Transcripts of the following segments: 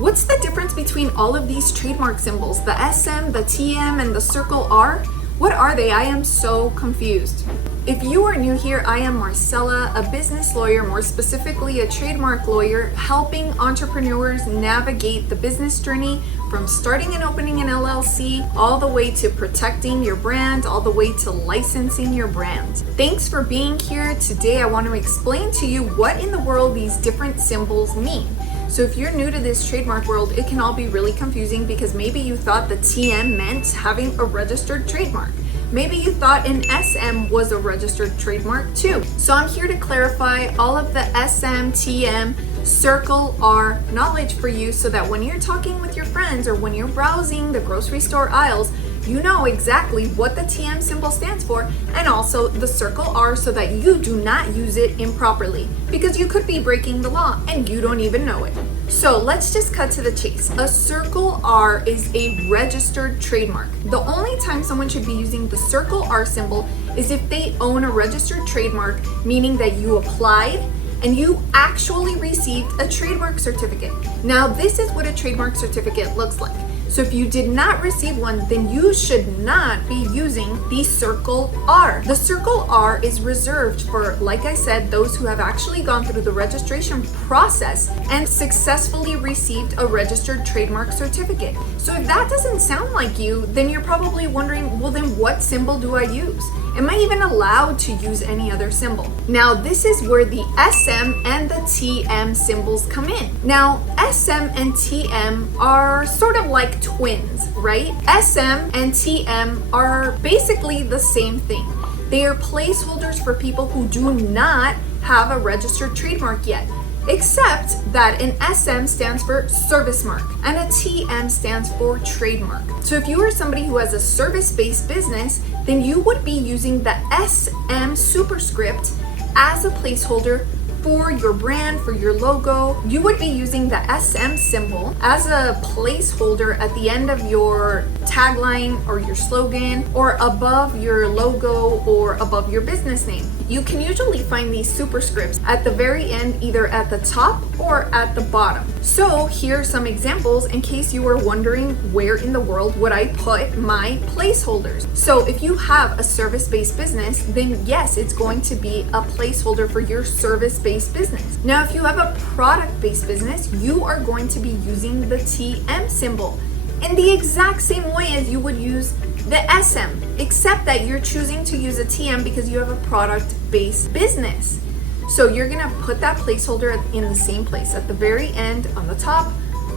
What's the difference between all of these trademark symbols, the SM, the TM, and the circle R? What are they? I am so confused. If you are new here, I am Marcella, a business lawyer, more specifically a trademark lawyer, helping entrepreneurs navigate the business journey from starting and opening an LLC all the way to protecting your brand, all the way to licensing your brand. Thanks for being here. Today I want to explain to you what in the world these different symbols mean. So if you're new to this trademark world, it can all be really confusing because maybe you thought the TM meant having a registered trademark. Maybe you thought an SM was a registered trademark too. So I'm here to clarify all of the SM, TM, circle R knowledge for you so that when you're talking with your friends or when you're browsing the grocery store aisles, you know exactly what the TM symbol stands for and also the circle R so that you do not use it improperly because you could be breaking the law and you don't even know it. So let's just cut to the chase. A circle R is a registered trademark. The only time someone should be using the circle R symbol is if they own a registered trademark, meaning that you applied and you actually received a trademark certificate. Now, this is what a trademark certificate looks like. So if you did not receive one, then you should not be using the circle R. The circle R is reserved for, like I said, those who have actually gone through the registration process and successfully received a registered trademark certificate. So if that doesn't sound like you, then you're probably wondering, well, then what symbol do I use? Am I even allowed to use any other symbol? Now, this is where the SM and the TM symbols come in. Now, SM and TM are sort of like twins, right? SM and TM are basically the same thing. They are placeholders for people who do not have a registered trademark yet, except that an SM stands for service mark and a TM stands for trademark. So if you are somebody who has a service-based business, then you would be using the SM superscript as a placeholder for your brand, for your logo. You would be using the SM symbol as a placeholder at the end of your tagline or your slogan or above your logo or above your business name. You can usually find these superscripts at the very end, either at the top or at the bottom. So here are some examples in case you were wondering where in the world would I put my placeholders. So if you have a service-based business, then yes, it's going to be a placeholder for your service-based business. Now, if you have a product-based business, you are going to be using the TM symbol in the exact same way as you would use the SM, except that you're choosing to use a TM because you have a product-based business. So you're gonna put that placeholder in the same place, at the very end, on the top,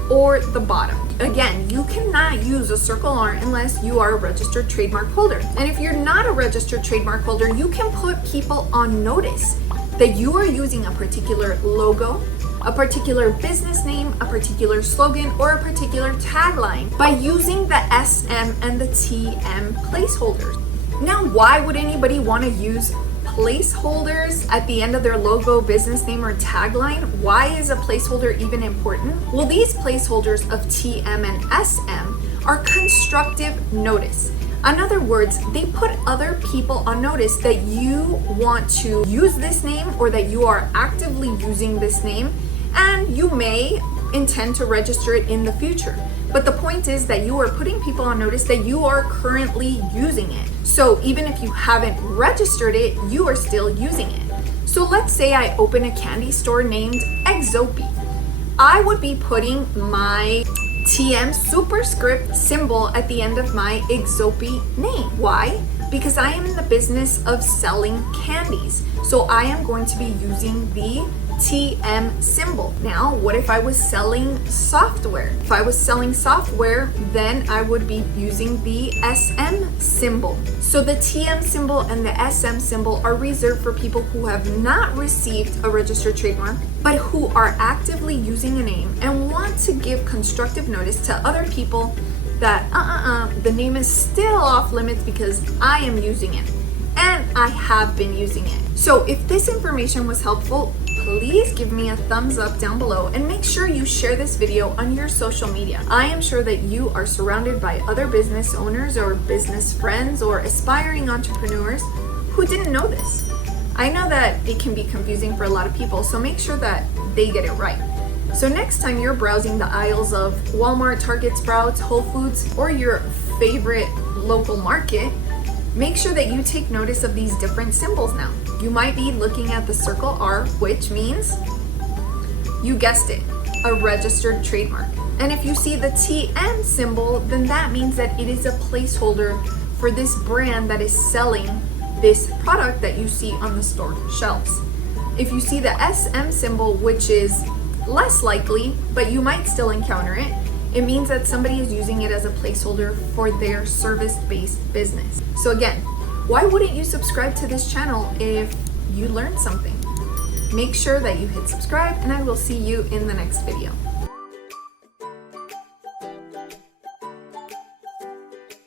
or the bottom. Again, you cannot use a circle R unless you are a registered trademark holder. And if you're not a registered trademark holder, you can put people on notice that you are using a particular logo, a particular business name, a particular slogan, or a particular tagline by using the SM and the TM placeholders. Now, why would anybody want to use placeholders at the end of their logo, business name, or tagline? Why is a placeholder even important? Well, these placeholders of TM and SM are constructive notice. In other words, they put other people on notice that you want to use this name or that you are actively using this name, and you may intend to register it in the future. But the point is that you are putting people on notice that you are currently using it. So even if you haven't registered it, you are still using it. So let's say I open a candy store named Exopi. I would be putting my TM superscript symbol at the end of my Exopi name. Why? Because I am in the business of selling candies. So I am going to be using the TM symbol. Now, what if I was selling software? If I was selling software, then I would be using the SM symbol. So the TM symbol and the SM symbol are reserved for people who have not received a registered trademark, but who are actively using a name and want to give constructive notice to other people that the name is still off limits because I am using it and I have been using it. So if this information was helpful, please give me a thumbs up down below and make sure you share this video on your social media. I am sure that you are surrounded by other business owners or business friends or aspiring entrepreneurs who didn't know this. I know that it can be confusing for a lot of people, so make sure that they get it right. So next time you're browsing the aisles of Walmart, Target, Sprouts, Whole Foods, or your favorite local market, make sure that you take notice of these different symbols now. You might be looking at the circle R, which means, you guessed it, a registered trademark. And if you see the TM symbol, then that means that it is a placeholder for this brand that is selling this product that you see on the store shelves. If you see the SM symbol, which is less likely, but you might still encounter it, it means that somebody is using it as a placeholder for their service-based business. So again, why wouldn't you subscribe to this channel if you learned something? Make sure that you hit subscribe, and I will see you in the next video.